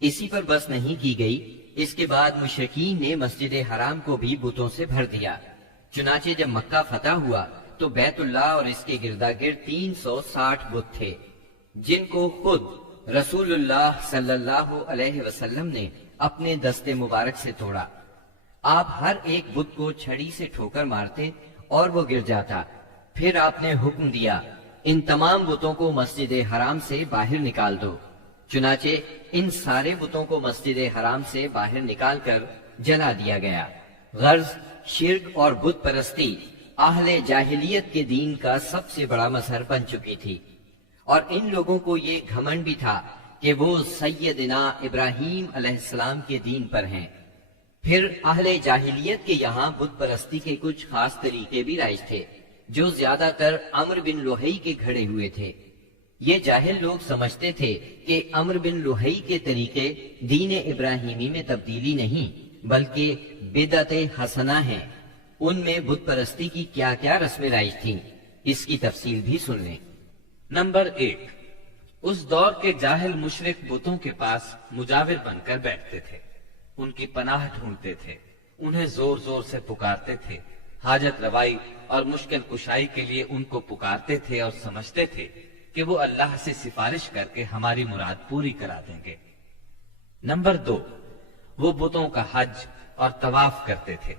اسی پر بس نہیں کی گئی، اس کے بعد مشرکین نے مسجد حرام کو بھی بتوں سے بھر دیا۔ چنانچہ جب مکہ فتح ہوا تو بیت اللہ اور اس کے گردا گرد 360 بت تھے، جن کو خود رسول اللہ صلی اللہ علیہ وسلم نے اپنے دست مبارک سے توڑا۔ آپ ہر ایک بت کو چھڑی سے ٹھوکر مارتے اور وہ گر جاتا۔ پھر آپ نے حکم دیا، ان تمام بتوں کو مسجد حرام سے باہر نکال دو۔ چنانچہ ان سارے بتوں کو مسجد حرام سے باہر نکال کر جلا دیا گیا۔ غرض شرک اور بت پرستی اہل جاہلیت کے دین کا سب سے بڑا مظہر بن چکی تھی، اور ان لوگوں کو یہ گھمنڈ بھی تھا کہ وہ سیدنا ابراہیم علیہ السلام کے دین پر ہیں۔ پھر اہل جاہلیت کے یہاں بت پرستی کے کچھ خاص طریقے بھی رائج تھے، جو زیادہ تر عمرو بن لوہی کے گھڑے ہوئے تھے۔ یہ جاہل لوگ سمجھتے تھے کہ عمرو بن لوہی کے طریقے دین ابراہیمی میں تبدیلی نہیں بلکہ بدعت حسنہ ہیں۔ ان میں بت پرستی کی کیا کیا رسمیں رائج تھیں، اس کی تفصیل بھی سن لیں۔ نمبر 1، اس دور کے جاہل مشرک بتوں کے پاس مجاور بن کر بیٹھتے تھے، ان کی پناہ ڈھونڈتے تھے، انہیں زور زور سے پکارتے تھے، حاجت روائی اور مشکل کشائی کے لیے ان کو پکارتے تھے اور سمجھتے تھے کہ وہ اللہ سے سفارش کر کے ہماری مراد پوری کرا دیں گے۔ نمبر 2، وہ بتوں کا حج اور طواف کرتے تھے،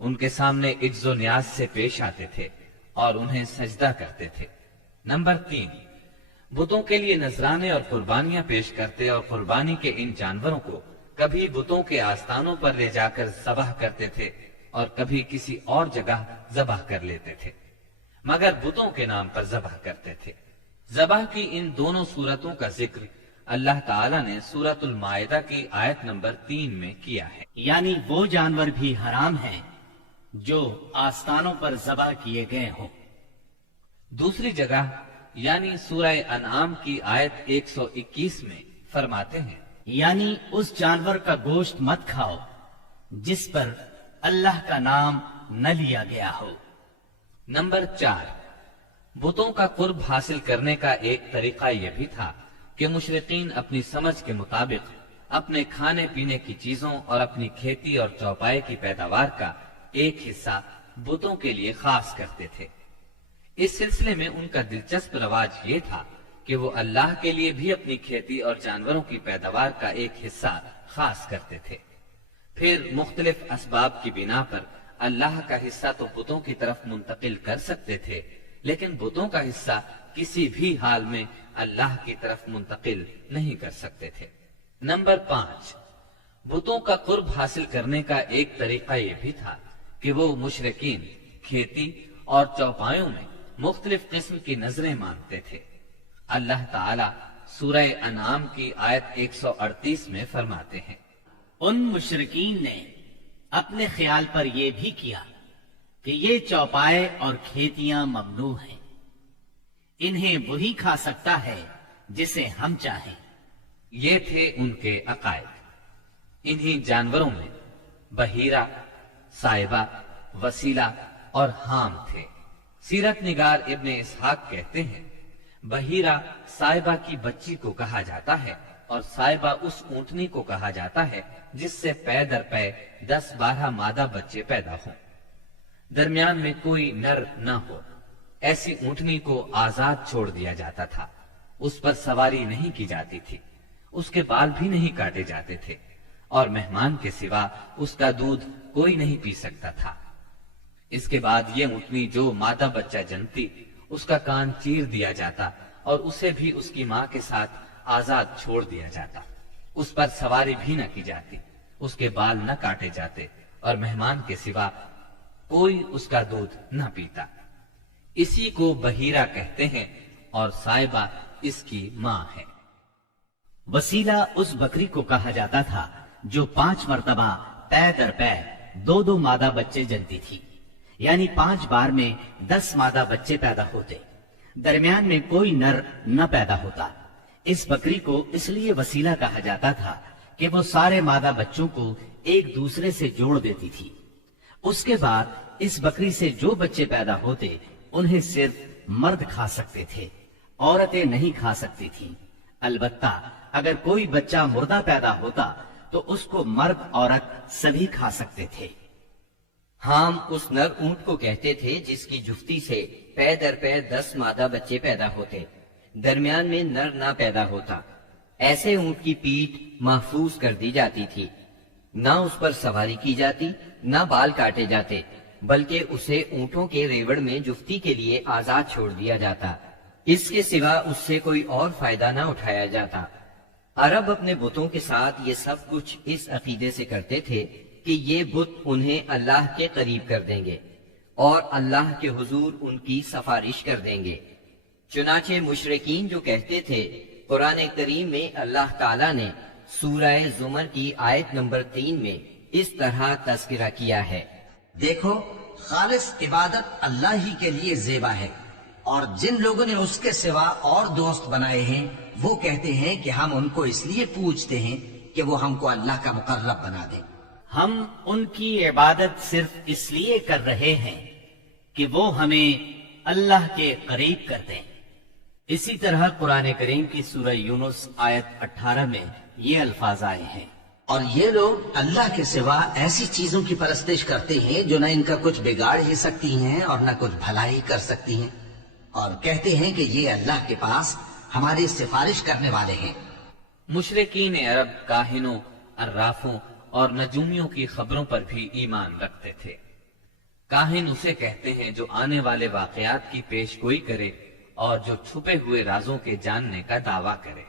ان کے سامنے عجز و نیاز سے پیش آتے تھے اور انہیں سجدہ کرتے تھے۔ نمبر 3، بتوں کے لیے نذرانے اور قربانیاں پیش کرتے اور قربانی کے ان جانوروں کو کبھی بتوں کے آستانوں پر لے جا کر ذبح کرتے تھے اور کبھی کسی اور جگہ ذبح کر لیتے تھے، مگر بتوں کے نام پر ذبح کرتے تھے۔ ذبح کی ان دونوں صورتوں کا ذکر اللہ تعالیٰ نے سورۃ المائدہ کی آیت نمبر 3 میں کیا ہے، یعنی وہ جانور بھی حرام ہیں جو آستانوں پر ذبح کیے گئے ہوں۔ دوسری جگہ یعنی سورہ انعام کی آیت 121 میں فرماتے ہیں، یعنی اس جانور کا گوشت مت کھاؤ جس پر اللہ کا نام نہ لیا گیا ہو۔ نمبر 4، بتوں کا قرب حاصل کرنے کا ایک طریقہ یہ بھی تھا کہ مشرقین اپنی سمجھ کے مطابق اپنے کھانے پینے کی چیزوں اور اپنی کھیتی اور چوپائے کی پیداوار کا ایک حصہ بتوں کے لیے خاص کرتے تھے۔ اس سلسلے میں ان کا دلچسپ رواج یہ تھا کہ وہ اللہ کے لیے بھی اپنی کھیتی اور جانوروں کی پیداوار کا ایک حصہ خاص کرتے تھے۔ پھر مختلف اسباب کی بنا پر اللہ کا حصہ تو بتوں کی طرف منتقل کر سکتے تھے، لیکن بتوں کا حصہ کسی بھی حال میں اللہ کی طرف منتقل نہیں کر سکتے تھے۔ نمبر 5، بتوں کا قرب حاصل کرنے کا ایک طریقہ یہ بھی تھا کہ وہ مشرکین کھیتی اور چوپایوں میں مختلف قسم کی نظریں مانگتے تھے۔ اللہ تعالیٰ سورہ انعام کی آیت 138 میں فرماتے ہیں، ان مشرکین نے اپنے خیال پر یہ بھی کیا کہ یہ چوپائے اور کھیتیاں ممنوع ہیں، انہیں وہی کھا سکتا ہے جسے ہم چاہیں۔ یہ تھے ان کے عقائد۔ انہی جانوروں میں بحیرہ، صائبہ، وسیلہ اور حام تھے۔ سیرت نگار ابن اسحاق کہتے ہیں، بحیرہ صائبہ کی بچی کو کہا جاتا ہے اور صائبہ اس اونٹنی کو کہا جاتا ہے جس سے پے در پے 10-12 مادہ بچے پیدا ہوں، درمیان میں کوئی نر نہ ہو۔ ایسی اونٹنی کو آزاد چھوڑ دیا جاتا تھا، اس پر سواری نہیں کی جاتی تھی، اس کے بال بھی نہیں کاٹے جاتے تھے، اور مہمان کے سوا اس کا دودھ کوئی نہیں پی سکتا تھا۔ اس کے بعد یہ اونٹنی جو مادہ بچہ جنتی، اس کا کان چیر دیا جاتا اور اسے بھی اس کی ماں کے ساتھ آزاد چھوڑ دیا جاتا، اس پر سواری بھی نہ کی جاتی، اس کے بال نہ کاٹے جاتے، اور مہمان کے سوا کوئی اس کا دودھ نہ پیتا۔ اسی کو بحیرہ کہتے ہیں اور صائبہ اس کی ماں ہے۔ وسیلہ اس بکری کو کہا جاتا تھا جو 5 مرتبہ پے در پے 2 مادہ بچے جنتی تھی، یعنی 5 بار میں 10 مادہ بچے پیدا ہوتے، درمیان میں کوئی نر نہ پیدا ہوتا۔ اس بکری کو اس لیے وسیلہ کہا جاتا تھا کہ وہ سارے مادہ بچوں کو ایک دوسرے سے جوڑ دیتی تھی۔ اس کے بعد اس بکری سے جو بچے پیدا ہوتے انہیں صرف مرد کھا سکتے تھے، عورتیں نہیں کھا سکتی تھیں۔ البتہ اگر کوئی بچہ مردہ پیدا ہوتا تو اس کو مرد عورت سبھی کھا سکتے تھے۔ ہام اس نر اونٹ کو کہتے تھے جس کی جفتی سے پے در پے 10 مادہ بچے پیدا ہوتے، درمیان میں نر نہ پیدا ہوتا۔ ایسے اونٹ کی پیٹھ محفوظ کر دی جاتی تھی، نہ اس پر سواری کی جاتی، نہ بال کاٹے جاتے، بلکہ اسے اونٹوں کے ریوڑ میں جفتی کے لیے آزاد چھوڑ دیا جاتا، اس کے سوا اس سے کوئی اور فائدہ نہ اٹھایا جاتا۔ عرب اپنے بتوں کے ساتھ یہ سب کچھ اس عقیدے سے کرتے تھے کہ یہ بت انہیں اللہ کے قریب کر دیں گے اور اللہ کے حضور ان کی سفارش کر دیں گے۔ چنانچہ مشرکین جو کہتے تھے، قرآن کریم میں اللہ تعالیٰ نے سورہ زمر کی آیت نمبر 3 میں اس طرح تذکرہ کیا ہے، دیکھو خالص عبادت اللہ ہی کے لیے زیبا ہے، اور جن لوگوں نے اس کے سوا اور دوست بنائے ہیں وہ کہتے ہیں کہ ہم ان کو اس لیے پوجتے ہیں کہ وہ ہم کو اللہ کا مقرب بنا دیں۔ ہم ان کی عبادت صرف اس لیے کر رہے ہیں کہ وہ ہمیں اللہ کے قریب کر دیں۔ اسی طرح قرآن کریم کی سورہ یونس آیت 18 میں یہ الفاظ آئے ہیں، اور یہ لوگ اللہ کے سوا ایسی چیزوں کی پرستش کرتے ہیں جو نہ ان کا کچھ بگاڑ ہی سکتی ہیں اور نہ کچھ بھلائی کر سکتی ہیں، اور کہتے ہیں کہ یہ اللہ کے پاس ہماری سفارش کرنے والے ہیں۔ مشرکین عرب کاہنوں، عرافوں اور نجومیوں کی خبروں پر بھی ایمان رکھتے تھے۔ کاہن اسے کہتے ہیں جو آنے والے واقعات کی پیش گوئی کرے اور جو چھپے ہوئے رازوں کے جاننے کا دعویٰ کرے۔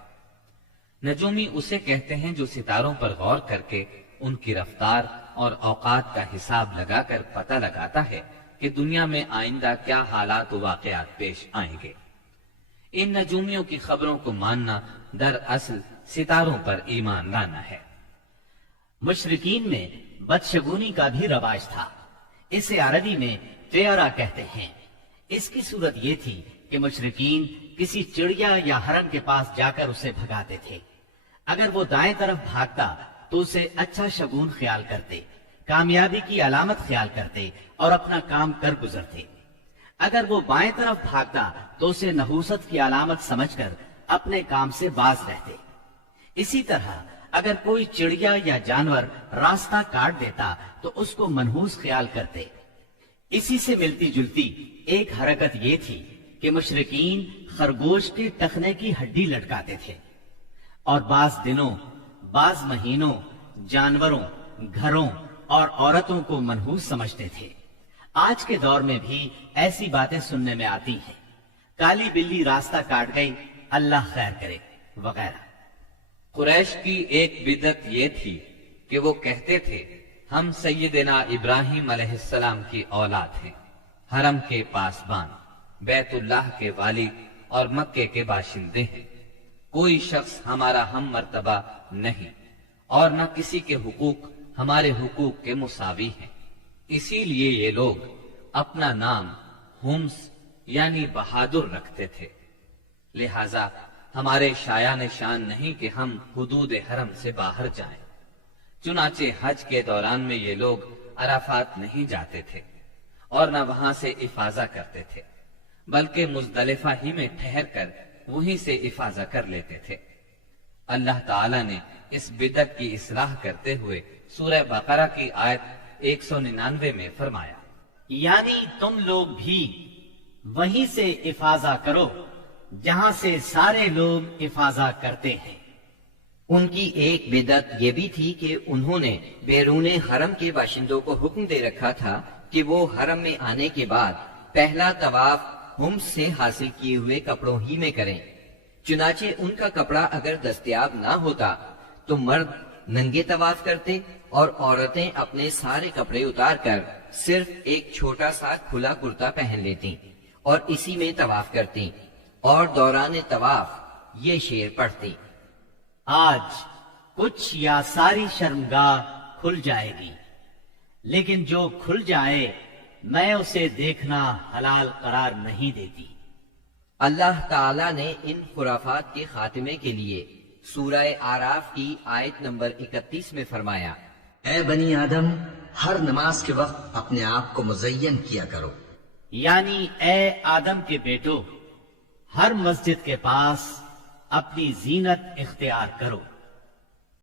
نجومی اسے کہتے ہیں جو ستاروں پر غور کر کے ان کی رفتار اور اوقات کا حساب لگا کر پتہ لگاتا ہے کہ دنیا میں آئندہ کیا حالات و واقعات پیش آئیں گے۔ ان نجومیوں کی خبروں کو ماننا دراصل ستاروں پر ایمان لانا ہے۔ مشرکین میں بدشگونی کا بھی رواج تھا، اسے عربی میں طیرہ کہتے ہیں۔ اس کی صورت یہ تھی کہ مشرکین کسی چڑیا یا ہرن کے پاس جا کر اسے بھگاتے تھے۔ اگر وہ دائیں طرف بھاگتا تو اسے اچھا شگون خیال کرتے، کامیابی کی علامت خیال کرتے اور اپنا کام کر گزرتے۔ اگر وہ بائیں طرف بھاگتا تو اسے نحوست کی علامت سمجھ کر اپنے کام سے باز رہتے۔ اسی طرح اگر کوئی چڑیا یا جانور راستہ کاٹ دیتا تو اس کو منحوس خیال کرتے۔ اسی سے ملتی جلتی ایک حرکت یہ تھی کہ مشرکین خرگوش کے ٹخنے کی ہڈی لٹکاتے تھے اور بعض دنوں، بعض مہینوں، جانوروں، گھروں اور عورتوں کو منحوس سمجھتے تھے۔ آج کے دور میں بھی ایسی باتیں سننے میں آتی ہیں، کالی بلی راستہ کاٹ گئی، اللہ خیر کرے وغیرہ۔ قریش کی ایک بدعت یہ تھی کہ وہ کہتے تھے ہم سیدنا ابراہیم علیہ السلام کی اولاد ہیں، حرم کے پاسبان، بیت اللہ کے والی اور مکے کے باشندے ہیں۔ کوئی شخص ہمارا ہم مرتبہ نہیں اور نہ کسی کے حقوق ہمارے حقوق کے مساوی ہیں۔ اسی لیے یہ لوگ اپنا نام ہمس یعنی بہادر رکھتے تھے، لہذا ہمارے شایان شان نہیں کہ ہم حدود حرم سے باہر جائیں۔ چنانچہ حج کے دوران میں یہ لوگ عرفات نہیں جاتے تھے اور نہ وہاں سے افاضہ کرتے تھے، بلکہ مزدلفہ ہی میں ٹھہر کر وہیں سے افاضہ کر لیتے تھے۔ اللہ تعالی نے اس بدعت کی اصلاح کرتے ہوئے سورہ بقرہ کی آیت 199 میں فرمایا، یعنی تم لوگ بھی وہیں سے افاضہ کرو جہاں سے سارے لوگ افاضہ کرتے ہیں۔ ان کی ایک بدعت یہ بھی تھی کہ انہوں نے بیرون حرم کے باشندوں کو حکم دے رکھا تھا کہ وہ حرم میں آنے کے بعد پہلا طواف ہمس سے حاصل کیے ہوئے کپڑوں ہی میں کریں۔ چنانچہ ان کا کپڑا اگر دستیاب نہ ہوتا تو مرد ننگے طواف کرتے اور عورتیں اپنے سارے کپڑے اتار کر صرف ایک چھوٹا سا کھلا کرتا پہن لیتی اور اسی میں طواف کرتی اور دوران طواف یہ شعر پڑھتی، آج کچھ یا ساری شرمگاہ کھل جائے گی، لیکن جو کھل جائے میں اسے دیکھنا حلال قرار نہیں دیتی۔ اللہ تعالی نے ان خرافات کے خاتمے کے لیے سورہ آراف کی آیت نمبر 31 میں فرمایا، اے بنی آدم، ہر نماز کے وقت اپنے آپ کو مزین کیا کرو۔ یعنی اے آدم کے بیٹو، ہر مسجد کے پاس اپنی زینت اختیار کرو۔